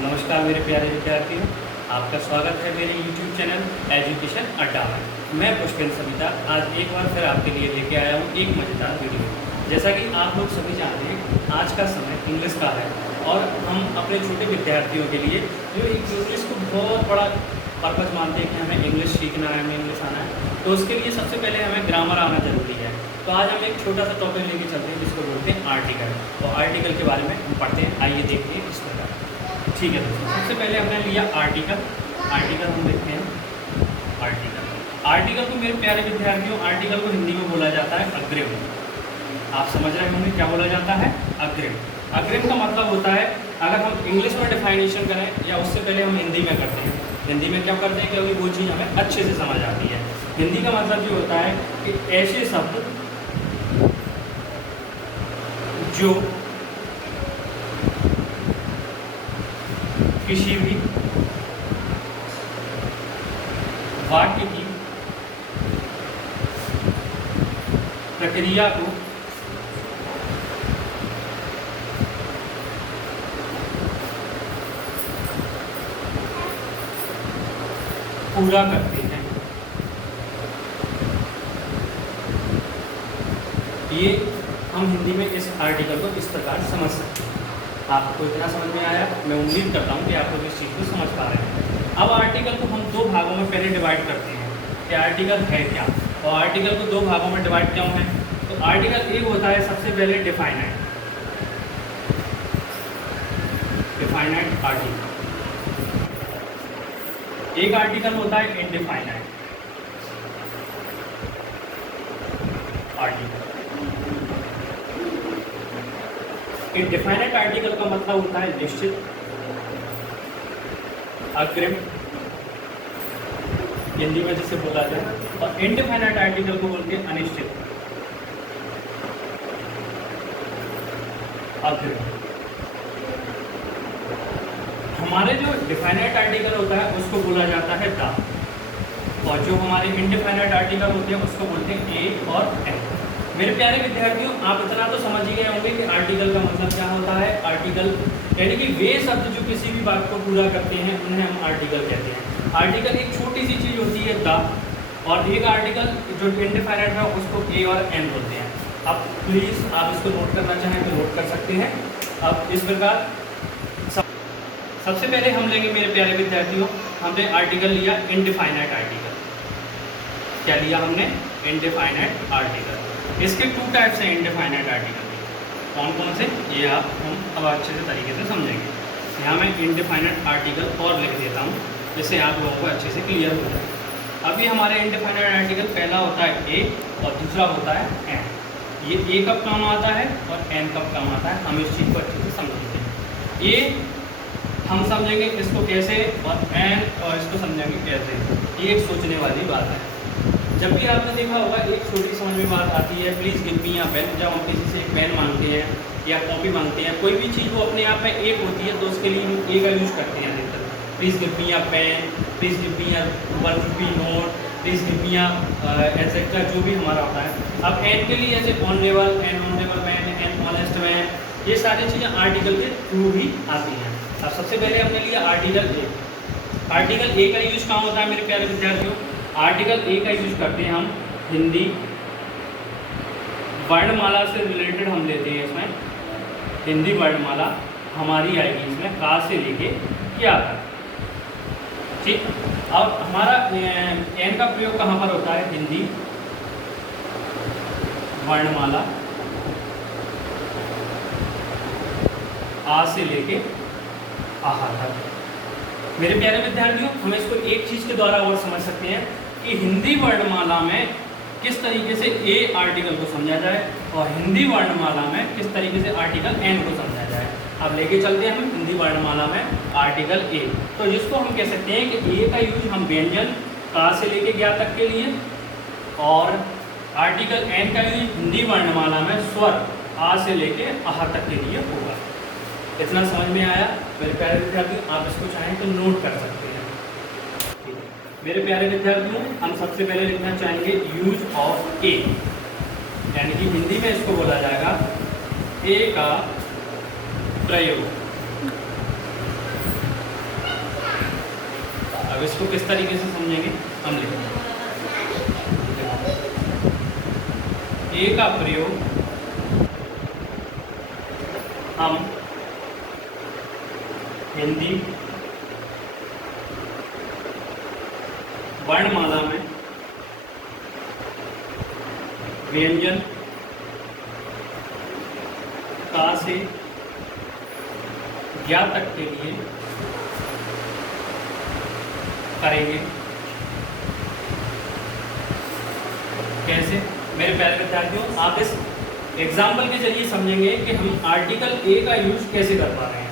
नमस्कार मेरे प्यारे विद्यार्थियों, आपका स्वागत है मेरे YouTube चैनल एजुकेशन अड्डा में। मैं पुष्पेंद्र सविता आज एक बार फिर आपके लिए लेके आया हूँ एक मज़ेदार वीडियो। जैसा कि आप लोग सभी जानते हैं, आज का समय इंग्लिश का है और हम अपने छोटे विद्यार्थियों के लिए जो इंग्लिश को बहुत बड़ा पर्पज़ मानते हैं कि हमें इंग्लिश सीखना है, हमें इंग्लिश आना है, तो उसके लिए सबसे पहले हमें ग्रामर आना ज़रूरी है। तो आज हम एक छोटा सा टॉपिक लेके चलते हैं जिसको बोलते हैं आर्टिकल। तो आर्टिकल के बारे में हम पढ़ते हैं, आइए देखते हैं इस प्रकार। ठीक है दोस्तों, सबसे पहले हमने लिया आर्टिकल। आर्टिकल हम देखते हैं आर्टिकल को मेरे प्यारे विद्यार्थियों, आर्टिकल को हिंदी में बोला जाता है अग्रिम। आप समझ रहे होंगे क्या बोला जाता है? अग्रिम। अग्रिम का मतलब होता है, अगर हम इंग्लिश में डिफाइनेशन करें या उससे पहले हम हिंदी में करते हैं। हिंदी में क्या करते हैं, क्योंकि वो चीज़ हमें अच्छे से समझ आती है। हिंदी का मतलब ये होता है कि ऐसे शब्द जो किसी भी वाक्य की प्रक्रिया को पूरा करते हैं। ये हम हिंदी में इस आर्टिकल को इस प्रकार समझ सकते हैं। आपको इतना समझ में आया? मैं उम्मीद करता हूँ कि आप लोग इस चीज़ को समझ पा रहे हैं। अब आर्टिकल को हम दो भागों में पहले डिवाइड करते हैं कि आर्टिकल है क्या, और आर्टिकल को दो भागों में डिवाइड क्यों है। तो आर्टिकल एक होता है सबसे पहले डिफाइनाइट आर्टिकल। एक आर्टिकल होता है इनडिफाइनाइट आर्टिकल। इनडिफाइनाइट आर्टिकल का मतलब होता है निश्चित, अग्रिम, हिंदी में जिसे बोला जाए, और इनडिफाइनाइट आर्टिकल को बोलते हैं अनिश्चित, अग्रिम। हमारे जो डिफाइनाइट आर्टिकल होता है उसको बोला जाता है द, और जो हमारे इनडिफाइनाइट आर्टिकल होते हैं उसको बोलते हैं ए और एन। मेरे प्यारे विद्यार्थियों, आप इतना तो समझ ही गए होंगे कि आर्टिकल का मतलब क्या होता है। आर्टिकल यानी कि वे शब्द जो किसी भी बात को पूरा करते हैं उन्हें हम आर्टिकल कहते हैं। आर्टिकल एक छोटी सी चीज़ होती है द, और एक आर्टिकल जो इनडिफाइनाइट है उसको ए और एन बोलते हैं। अब प्लीज़ आप इसको नोट करना चाहें तो नोट कर सकते हैं। अब इस प्रकार सबसे पहले हम लेंगे मेरे प्यारे विद्यार्थियों, हमने आर्टिकल लिया इनडिफाइनाइट आर्टिकल। क्या लिया हमने? Indefinite article. इसके टू टाइप्स हैं इनडिफाइनाइट आर्टिकल के। कौन कौन से, ये आप हम अब अच्छे से तरीके से समझेंगे। यहाँ मैं इनडिफाइनाइट आर्टिकल और लिख देता हूँ जिससे आप लोगों को अच्छे से क्लियर हो जाए। अभी हमारे इनडिफाइनाइट आर्टिकल पहला होता है ए और दूसरा होता है एन। ये ए कब काम आता है और एन कब काम आता है, हम इस चीज़ को अच्छे से समझेंगे। ए हम समझेंगे इसको कैसे, और एन और इसको समझेंगे कैसे। ये एक सोचने वाली बात है। जब भी आपने देखा होगा एक छोटी समझ में बात आती है, please give me a pen. जब हम किसी से एक पेन मांगते हैं या कॉपी मांगते हैं, कोई भी चीज़ वो अपने आप में एक होती है तो उसके लिए हम ए का यूज़ करते हैं अधिकतर। Please give me a pen, please give me a ₹1 note, please give me a etcetera, जो भी हमारा होता है। अब एन के लिए ऐसे honourable, N honourable man, an honest man, ये सारी चीज़ें आर्टिकल के थ्रू ही आती हैं। अब सबसे पहले हमने लिया आर्टिकल ए। आर्टिकल ए का यूज़ कहाँ होता है मेरे प्यारे विद्यार्थियों? आर्टिकल ए का यूज़ करते हैं हम हिंदी वर्णमाला से रिलेटेड हम लेते हैं। इसमें हिंदी वर्णमाला हमारी आएगी इसमें का से लेके क्या तक, ठीक। और हमारा एन का प्रयोग कहाँ पर होता है? हिंदी वर्णमाला आ से लेके आहा तक। मेरे प्यारे विद्यार्थियों, हम इसको एक चीज़ के द्वारा और समझ सकते हैं कि हिंदी वर्णमाला में किस तरीके से ए आर्टिकल को समझा जाए और हिंदी वर्णमाला में किस तरीके से आर्टिकल एन को समझा जाए। अब लेके चलते हैं हम हिंदी वर्णमाला में आर्टिकल ए। तो जिसको हम कह सकते हैं कि ए का यूज हम व्यंजन का से लेके ज्ञा तक के लिए, और आर्टिकल एन का यूज हिंदी वर्णमाला में स्वर आ से लेके आहा तक के लिए होगा। इतना समझ में आया मेरे प्यारे विद्यार्थियों? आप इसको चाहें तो नोट कर सकते हैं। ठीक है मेरे प्यारे विद्यार्थियों, हम सबसे पहले लिखना चाहेंगे यूज ऑफ ए, यानी कि हिंदी में इसको बोला जाएगा ए का प्रयोग। अब इसको किस तरीके से समझेंगे हम लिखेंगे। ए का प्रयोग हम हिंदी वर्णमाला में व्यंजन का से ज्ञा तक के लिए करेंगे। कैसे मेरे प्यारे विद्यार्थियों, आप इस एग्जाम्पल के जरिए समझेंगे कि हम आर्टिकल ए का यूज कैसे कर पा रहे हैं।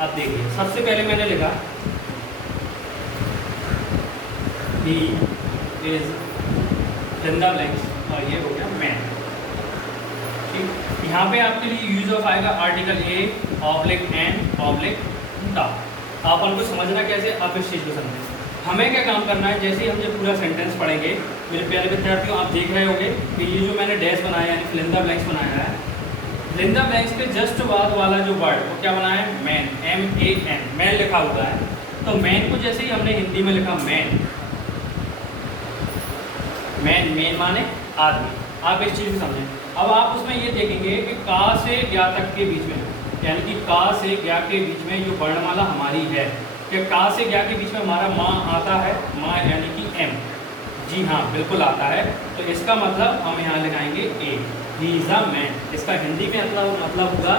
अब देखिए, सबसे पहले मैंने लिखा ही is fill in the blanks और ये हो गया मैन। ठीक, यहाँ पे आपके लिए यूज ऑफ आएगा article a oblique an oblique the. आप उनको समझना कैसे, आप इस चीज़ को समझें। हमें क्या काम करना है, जैसे ही हम जब पूरा सेंटेंस पढ़ेंगे मेरे प्यारे विद्यार्थियों, आप देख रहे होंगे कि ये जो मैंने डैश बनाया यानी फिल इन द ब्लैंक्स बनाया है, फिल इन द ब्लैंक्स के जस्ट बाद वाला जो वर्ड वो क्या बनाया है, मैन, MAN, मैन लिखा हुआ है। तो मैन को जैसे ही हमने हिंदी में लिखा मैन, मैन मेन माने आदमी। आप इस चीज़ को समझें। अब आप उसमें ये देखेंगे कि का से ज्ञा तक के बीच में, यानी कि का से ज्ञा के बीच में जो वर्णमाला हमारी है, कि का से ज्ञा के बीच में हमारा माँ आता है, माँ यानी कि M। जी हाँ, बिल्कुल आता है। तो इसका मतलब हम यहाँ लगाएंगे ए, ही इज अ मैन। इसका हिंदी में मतलब हुआ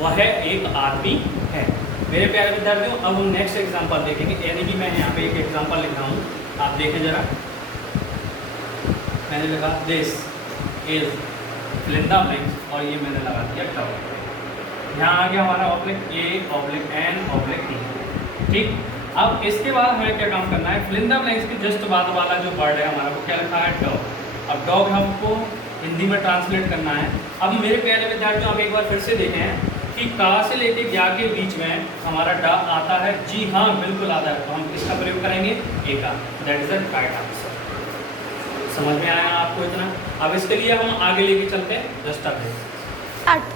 वह एक आदमी है। मेरे प्यारे विद्यार्थियों, अब हम नेक्स्ट एग्जाम्पल देखेंगे, यानी कि मैं यहाँ पे एक एग्जाम्पल लिख रहा हूँ, आप देखें जरा। मैंने लिखा this is fill in the blanks और ये मैंने लगा दिया टॉप। यहाँ आ गया हमारा oblique a oblique an oblique the. ठीक, अब इसके बाद हमें क्या काम करना है, फिल इन द ब्लैंक्स के जस्ट बाद वाला जो वर्ड है हमारा वो क्या लिखा है, डॉग। अब डॉग हमको हिंदी में ट्रांसलेट करना है। अब मेरे प्यारे विद्यार्थियों, आप एक बार फिर से देखें कि का से लेके ज्ञा के बीच में हमारा डा आता है। जी हाँ, बिल्कुल आता है। तो हम किसका प्रयोग करेंगे, ए का। That is the right answer. समझ में आया आपको इतना? अब इसके लिए हम आगे लेके चलते हैं। जस्ट अब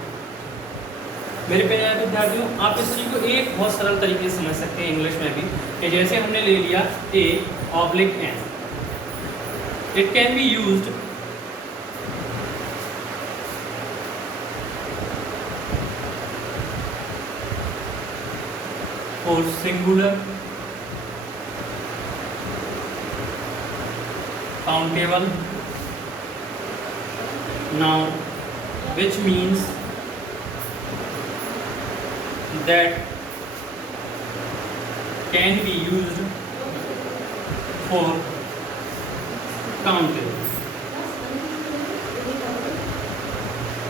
मेरे प्यारे विद्यार्थियों, आप इस चीज़ को एक बहुत सरल तरीके से समझ सकते हैं इंग्लिश में भी, कि जैसे हमने ले लिया a oblique an, it can be used for singular countable noun, which means that can be used for countable।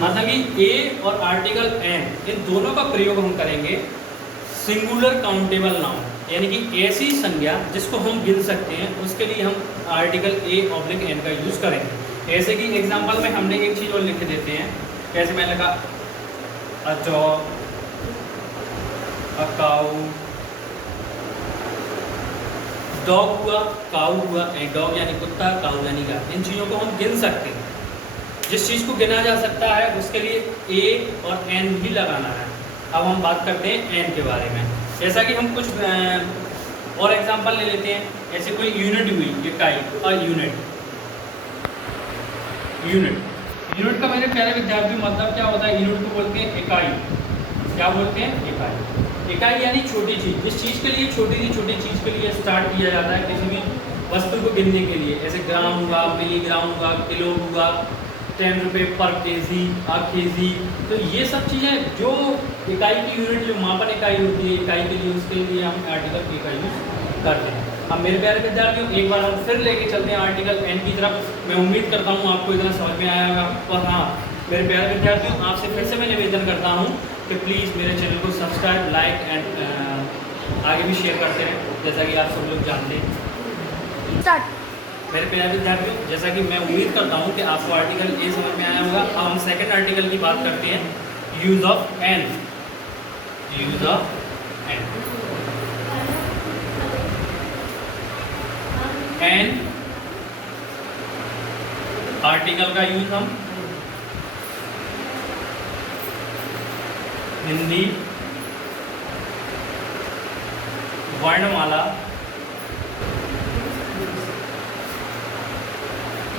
मतलब कि ए और आर्टिकल एन, इन दोनों का प्रयोग हम करेंगे सिंगुलर काउंटेबल नाउन, यानी कि ऐसी संज्ञा जिसको हम गिन सकते हैं, उसके लिए हम आर्टिकल ए ऑब्लिक एन का यूज़ करेंगे। ऐसे कि एग्जांपल में हमने एक चीज़ और लिख देते हैं, कैसे मैंने लिखा a dog, a cow. Dog हुआ, काऊ हुआ, डॉग यानी कुत्ता, काऊ यानी गाय। इन चीज़ों को हम गिन सकते हैं। जिस चीज़ को गिना जा सकता है उसके लिए ए और एन भी लगाना है। अब हम बात करते हैं एन के बारे में। जैसा कि हम कुछ और एग्जांपल ले लेते हैं, जैसे कोई यूनिट हुई, इकाई और यूनिट का मेरे प्यारे विद्यार्थी मतलब क्या होता है, यूनिट को बोलते हैं इकाई। क्या बोलते हैं, इकाई। इकाई यानी छोटी चीज़, जिस चीज़ के लिए छोटी चीज़ के लिए स्टार्ट किया जाता है किसी भी वस्तु को गिनने के लिए, जैसे ग्राम हुआ, मिलीग्राम हुआ, किलो हुआ, 10 रुपये पर केजी, आ केजी। तो ये सब चीज़ें जो इकाई की यूनिट, जो मापन इकाई होती है इकाई के लिए, उसके लिए हम आर्टिकल ए का यूज़ करते हैं। अब मेरे प्यारे विद्यार्थियों, एक बार हम फिर लेके चलते हैं आर्टिकल एन की तरफ। मैं उम्मीद करता हूँ आपको इतना समझ में आया होगा। और हाँ मेरे प्यारे विद्यार्थियों, आपसे फिर से मैं निवेदन करता हूँ कि प्लीज़ मेरे चैनल को सब्सक्राइब, लाइक एंड आगे भी शेयर करते हैं, जैसा कि आप सब लोग जानते हैं। मेरे प्यारे विद्यार्थियों, जैसा कि मैं उम्मीद करता हूँ कि आपको आर्टिकल ए समझ में आया होगा। अब हम सेकंड आर्टिकल की बात करते हैं, use of an. Use of an, an article का यूज हम हिंदी वर्णमाला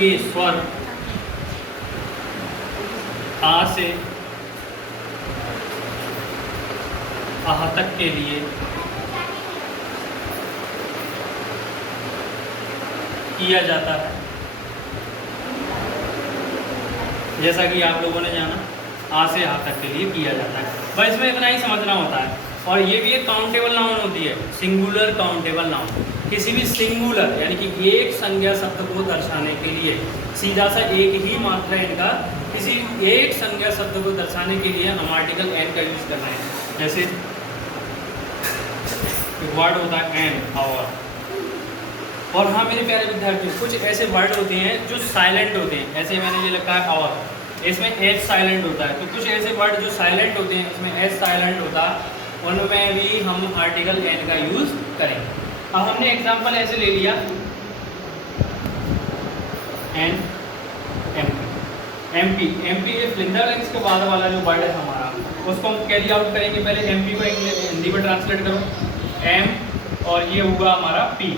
के स्वर आ से आह तक के लिए किया जाता है। जैसा कि आप लोगों ने जाना, आ से आ तक के लिए किया जाता है। बस इसमें इतना ही समझना होता है। और ये भी एक काउंटेबल नाउन होती है, सिंगुलर काउंटेबल नाउन। किसी भी सिंगुलर यानी कि एक संज्ञा शब्द को दर्शाने के लिए, सीधा सा एक ही मात्रा है इनका, किसी एक संज्ञा शब्द को दर्शाने के लिए हम आर्टिकल एन का यूज करना है। जैसे वर्ड होता है एन, आवर। और हाँ मेरे प्यारे विद्यार्थियों, कुछ ऐसे वर्ड होते हैं जो साइलेंट होते हैं। ऐसे मैंने ये लिखा है आवर, इसमें एच साइलेंट होता है। तो कुछ ऐसे वर्ड जो साइलेंट होते हैं, इसमें एच साइलेंट होता है, उनमें भी हम आर्टिकल एन का यूज करेंगे। अब हमने एग्जांपल ऐसे ले लिया, एन एमपी। एमपी ये फ्लिंडर लेंस के बाद वाला जो वर्ड है हमारा, उसको हम कैरी आउट करेंगे। पहले एमपी को हिंदी में ट्रांसलेट करो, एम, और ये होगा हमारा पी।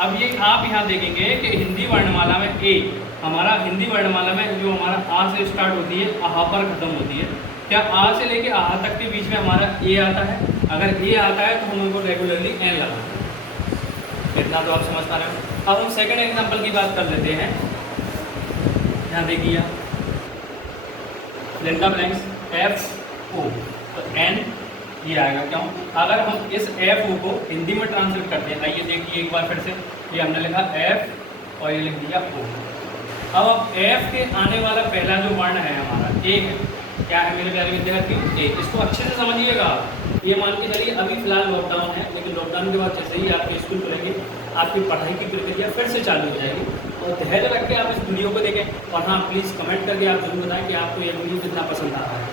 अब ये आप यहाँ देखेंगे कि हिंदी वर्णमाला में ए, हमारा हिंदी वर्णमाला में जो हमारा आ से स्टार्ट होती है, आहा पर खत्म होती है। क्या आ से लेके आहा तक के बीच में हमारा ए आता है? अगर ए आता है तो हम उनको रेगुलरली एन लगाएंगे। इतना तो आप समझ पा रहे हो। अब हम सेकंड एग्जांपल की बात कर लेते हैं। यहाँ देखिए लेंटा ब्लैंक्स एफ ओ, तो एन ये आएगा। क्यों? अगर हम इस एफ ओ को हिंदी में ट्रांसलेट करते हैं, आइए देखिए एक बार फिर से। ये हमने लिखा एफ और ये लिख दिया ओ। अब एफ के आने वाला पहला जो वर्ण है हमारा ए है। क्या है मेरे प्यारे विद्यार्थी? ए। इसको अच्छे से समझिएगा। ये मान के चलिए अभी फिलहाल लॉकडाउन है, लेकिन लॉकडाउन के बाद जैसे ही आपके स्कूल खुलेंगे, आपकी पढ़ाई की प्रक्रिया फिर से चालू हो जाएगी। और धैर्य रख के आप इस वीडियो को देखें। और हाँ, प्लीज़ कमेंट करके आप जरूर बताएं कि आपको ये वीडियो कितना पसंद आ रहा है।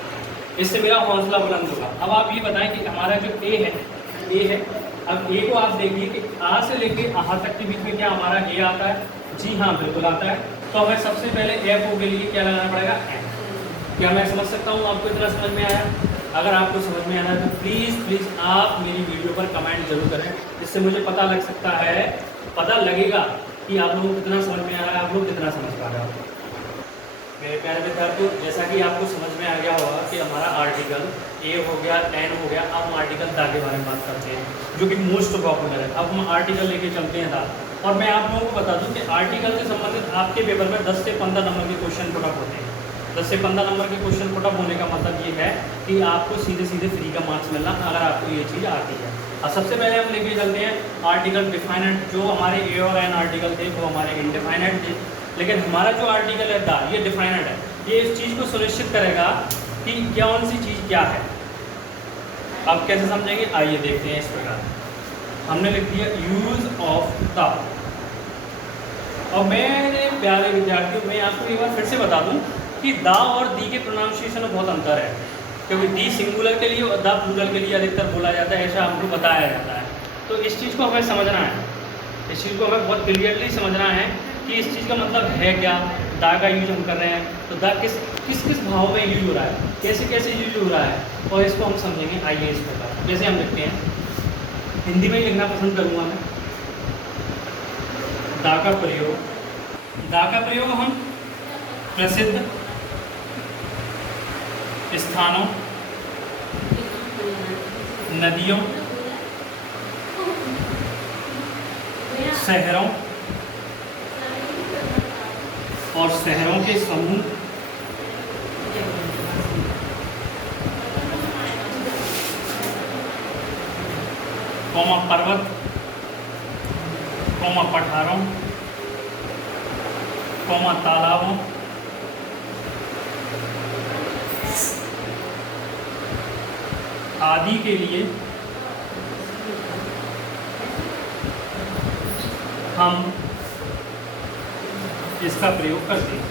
इससे मेरा हौसला बुलंद होगा। अब आप ये बताएं कि हमारा जो ए है, अब ए को आप देखिए कि आ से लेके आहा तक के बीच में क्या हमारा ए आता है? जी हाँ, बिल्कुल आता है। तो हमें सबसे पहले एफ ओ के लिए क्या लगाना पड़ेगा? एन। क्या मैं समझ सकता हूँ? आपको इतना समझ में आया? अगर आपको समझ में आना है तो प्लीज़ आप मेरी वीडियो पर कमेंट जरूर करें। इससे मुझे पता लग सकता है, पता लगेगा कि आप लोगों को कितना समझ में आ रहा है, आप लोग कितना समझ पा रहे हो। मेरे प्यारे विद्यार्थियों, जैसा कि आपको समझ में आ गया होगा कि हमारा आर्टिकल ए हो गया, एन हो गया। अब हम आर्टिकल दा के बारे में बात करते हैं, जो कि मोस्ट पॉपुलर है। अब हम आर्टिकल लेके चलते हैं दा। और मैं आप लोगों को बता दूं कि आर्टिकल से संबंधित आपके पेपर में 10 से 15 नंबर के क्वेश्चन पुटअप होते हैं। 10 से 15 नंबर के क्वेश्चन पुटअप होने का मतलब ये है कि आपको सीधे फ्री का मार्क्स मिलना, अगर आपको ये चीज़ आती है। और सबसे पहले हम लेके चलते हैं आर्टिकल डिफाइनेट। जो हमारे ए और एन आर्टिकल थे वो हमारे इनडिफाइनेट थे, लेकिन हमारा जो आर्टिकल है दा, ये डिफाइनेट है। ये इस चीज़ को सुनिश्चित करेगा कि कौन सी चीज़ क्या है। अब कैसे समझेंगे, आइए देखते हैं। इस प्रकार हमने लिख दिया यूज ऑफ द। और मेरे प्यारे विद्यार्थियों, मैं आपको एक बार फिर से बता दूं कि दा और दी के प्रोनाउंसिएशन में बहुत अंतर है, क्योंकि दी सिंगुलर के लिए और दा प्लूरल के लिए अधिकतर बोला जाता है, ऐसा हमको बताया जाता है। तो इस चीज़ को हमें समझना है, इस चीज़ को हमें बहुत क्लियरली समझना है कि इस चीज़ का मतलब है क्या। दा का यूज हम कर रहे हैं, तो दा किस किस भाव में यूज हो रहा है, कैसे कैसे यूज हो रहा है, और इसको हम समझेंगे। आइए इस प्रकार जैसे हम लिखते हैं, हिंदी में ही लिखना पसंद करूँगा मैं। दा का प्रयोग हम प्रसिद्ध स्थानों, नदियों, शहरों और शहरों के समूह, कौमा पर्वत, कौमा पठारों, कौमा तालाबों, आदि के लिए हम इसका प्रयोग करते हैं।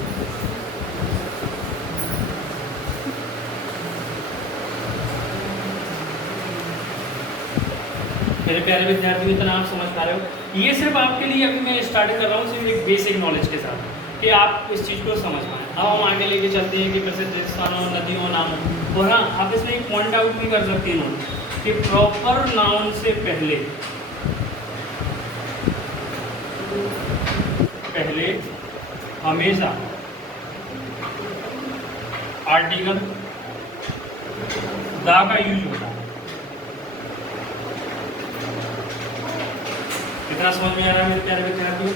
मेरे प्यारे विद्यार्थी, इतना आप समझ पा रहे हो। ये सिर्फ आपके लिए अभी मैं स्टार्ट कर रहा हूँ, सिर्फ एक बेसिक नॉलेज के साथ, कि आप इस चीज़ को समझ पाएँ। अब हम आगे लेके चलते हैं कि प्रसिद्ध स्थानों, नदियों, नामों। और हाँ, आप इसमें एक पॉइंट आउट भी कर सकते हैं कि प्रॉपर नाउन से पहले हमेशा आर्टिकल द का यूज होता है। इतना समझ में आ रहा है मेरे प्यारे विद्यार्थियों?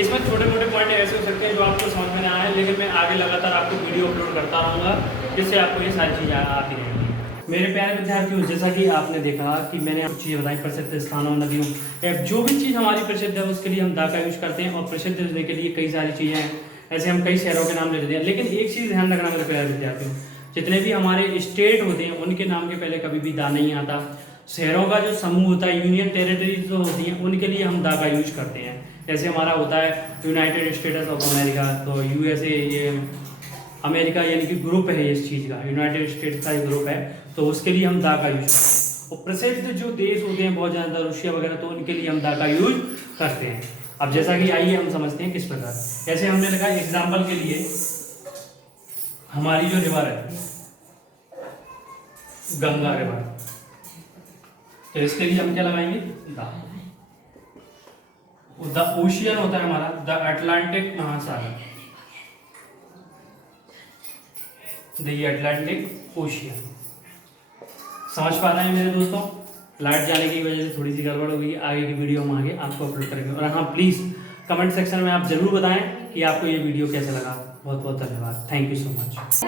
इसमें छोटे मोटे पॉइंट ऐसे हो सकते हैं जो आपको समझ में ना आए, लेकिन मैं आगे लगातार आपको वीडियो अपलोड करता रहूँगा, जिससे आपको ये सारी चीज़ें आती रहेंगी। मेरे प्यारे विद्यार्थियों, जैसा कि आपने देखा कि मैंने आपको चीज़ें बताई, प्रसिद्ध स्थानों, नदियों, जो भी चीज़ हमारी प्रसिद्ध है उसके लिए हम दा का यूज करते हैं, और प्रसिद्ध होने के लिए कई सारी चीज़ें हैं। ऐसे हम कई शहरों के नाम ले लेते हैं, लेकिन एक चीज़ ध्यान रखना मेरे प्यारे विद्यार्थियों, जितने भी हमारे स्टेट होते हैं उनके नाम के पहले कभी भी दा नहीं आता। शहरों का जो समूह होता है, यूनियन टेरिटरीज जो होती हैं, उनके लिए हम दा का यूज करते हैं। जैसे हमारा होता है यूनाइटेड स्टेट्स ऑफ अमेरिका, तो यूएसए, ये अमेरिका यानी कि ग्रुप है इस चीज़ का, यूनाइटेड स्टेट्स का ग्रुप है, तो उसके लिए हम दा का यूज करते हैं। और प्रसिद्ध जो देश होते हैं बहुत ज़्यादा, रूसिया वगैरह, तो उनके लिए हम दा का यूज करते हैं। अब जैसा कि आइए हम समझते हैं किस प्रकार। जैसे हमने लगा एग्जाम्पल के लिए, हमारी जो रिवर है गंगा रिवर, तो इसके लिए हम क्या लगाएंगे? दा। द ओशियन होता है हमारा, द अटलांटिक महासागर, द अटलांटिक ओशियन। समझ पा रहे हैं मेरे दोस्तों? लाइट जाने की वजह से थोड़ी सी गड़बड़ हो गई, आगे की वीडियो हम आगे आपको अपलोड करेंगे। और हाँ, प्लीज़ कमेंट सेक्शन में आप जरूर बताएं कि आपको ये वीडियो कैसा लगा। बहुत बहुत धन्यवाद, थैंक यू सो मच।